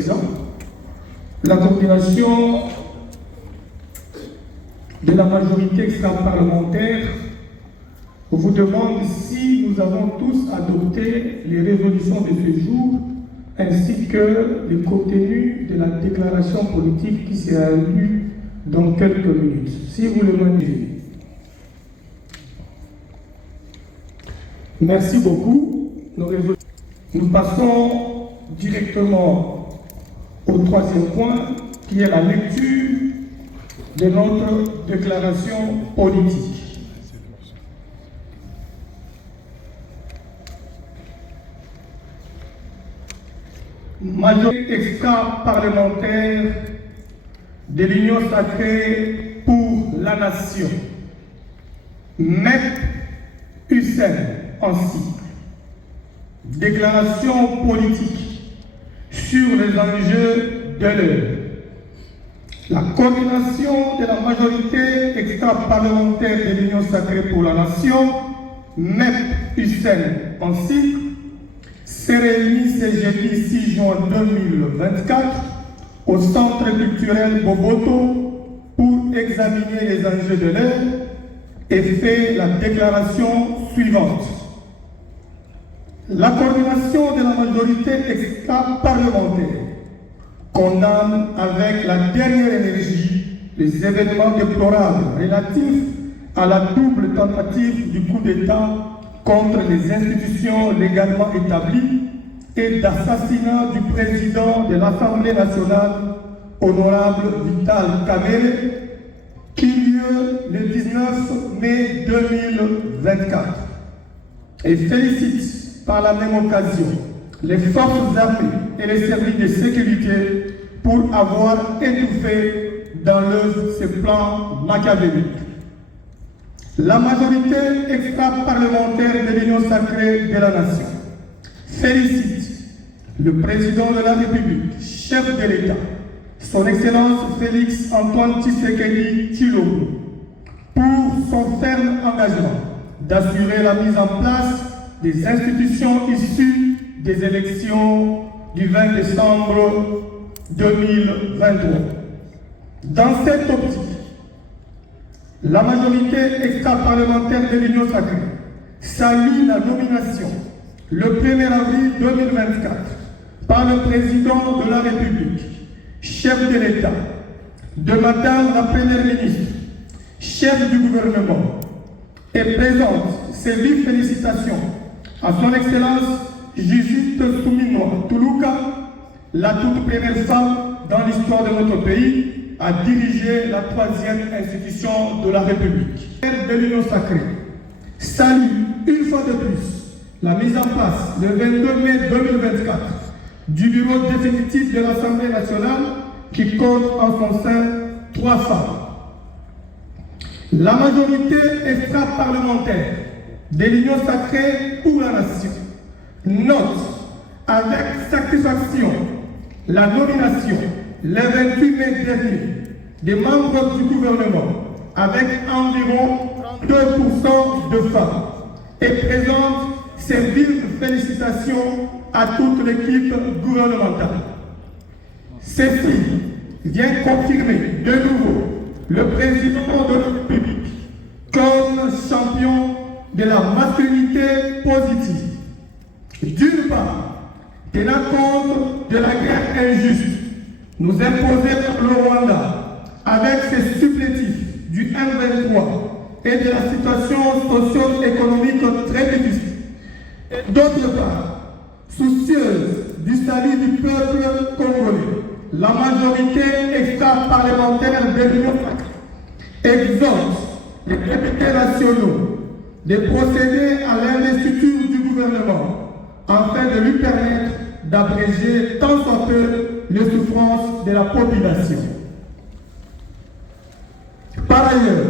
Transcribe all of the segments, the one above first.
La coordination de la majorité extra-parlementaire vous demande si nous avons tous adopté les résolutions de ce jour ainsi que le contenu de la déclaration politique qui sera lue dans quelques minutes. Si vous le managez. Merci beaucoup. Nous passons directement au troisième point, qui est la lecture de notre déclaration politique. Majorité extra-parlementaire de l'Union sacrée pour la nation. MEP Hussein en cycle. Déclaration politique sur les enjeux de l'heure. La coordination de la majorité extra-parlementaire de l'Union sacrée pour la nation, MEP Hussein en cycle, s'est réunie ce jeudi 6 juin 2024 au Centre culturel Boboto pour examiner les enjeux de l'heure et fait la déclaration suivante. La coordination de la majorité extra-parlementaire condamne avec la dernière énergie les événements déplorables relatifs à la double tentative du coup d'État contre les institutions légalement établies et d'assassinat du président de l'Assemblée nationale, honorable Vital Kamerhe, qui eut lieu le 19 mai 2024. Et félicite par la même occasion les forces armées et les services de sécurité pour avoir étouffé dans l'œuvre ce plan machiavélique. La majorité extra-parlementaire de l'Union sacrée de la nation félicite le président de la République, chef de l'État, son Excellence Félix Antoine Tshisekedi Tshilombo, pour son ferme engagement d'assurer la mise en place des institutions issues des élections du 20 décembre 2023. Dans cette optique, la majorité extra-parlementaire de l'Union sacrée salue la nomination le 1er avril 2024 par le président de la République, chef de l'État, de Madame la Première ministre, chef du gouvernement, et présente ses vives félicitations à son Excellence Judith Suminwa Tuluka, la toute première femme dans l'histoire de notre pays à diriger la troisième institution de la République. De l'Union sacrée salue une fois de plus la mise en place le 22 mai 2024 du bureau définitif de l'Assemblée nationale qui compte en son sein 3 femmes. La majorité extra-parlementaire de l'Union sacrée pour la nation note avec satisfaction la nomination le 28 mai dernier des membres du gouvernement avec environ 2% de femmes et présente ses vives félicitations à toute l'équipe gouvernementale. Ceci vient confirmer de nouveau le président de la République comme champion de la masculinité positive. D'une part, tenant compte de la guerre injuste nous imposée par le Rwanda avec ses supplétifs du M23 et de la situation socio-économique très difficile. D'autre part, soucieuse du salut du peuple congolais, la majorité extra-parlementaire de l'Union exhorte les députés nationaux de procéder à l'investiture du gouvernement afin de lui permettre d'abréger tant soit peu les souffrances de la population. Par ailleurs,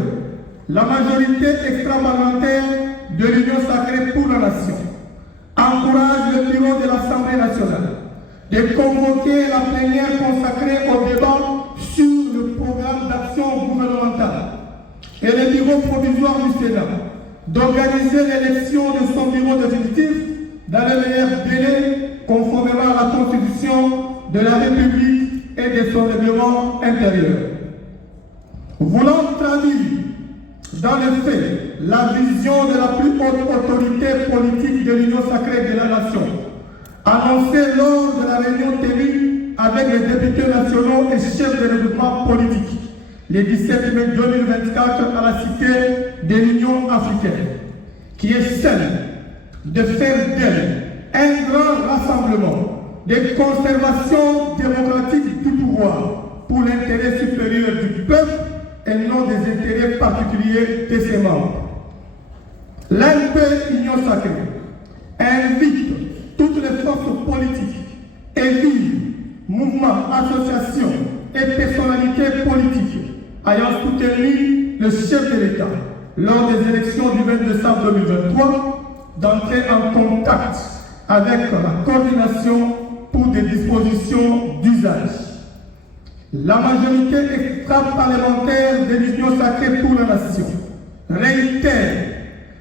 la majorité extra-parlementaire de l'Union sacrée pour la nation encourage le bureau de l'Assemblée nationale de convoquer la plénière consacrée au débat sur le programme d'action gouvernementale et le bureau provisoire du Sénat d'organiser l'élection de son bureau définitif dans les meilleurs délais conformément à la Constitution de de la République et de son règlement intérieur. Voulant traduire dans les faits la vision de la plus haute autorité politique de l'Union sacrée de la nation, annoncée lors de la réunion tenue avec les députés nationaux et chefs de regroupement politique, le 17 mai 2024 à la cité de l'Union africaine, qui est celle de faire d'elle un grand rassemblement de conservation démocratique du pouvoir pour l'intérêt supérieur du peuple et non des intérêts particuliers de ses membres. L'ANP Union Sacrée invite toutes les forces politiques, élus, mouvements, associations et personnalités politiques ayant soutenu le chef de l'État lors des élections du 20 décembre 2023 d'entrer en contact avec la coordination pour des dispositions d'usage. La majorité extra-parlementaire de l'Union sacrée pour la nation réitère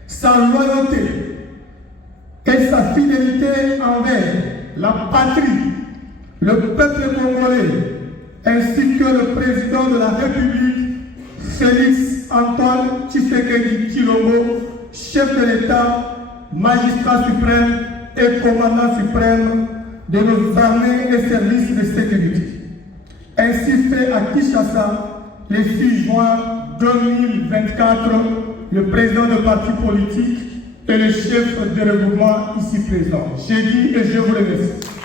sa loyauté et sa fidélité envers la patrie, le peuple congolais, ainsi que le président de la République, Félix Antoine Tshisekedi Tshilombo, chef de l'État, magistrat suprême et commandant suprême de nos armées et services de sécurité. Ainsi fait à Kinshasa, le 6 juin 2024, le président de parti politique et le chef de regroupement ici présent. J'ai dit et je vous remercie.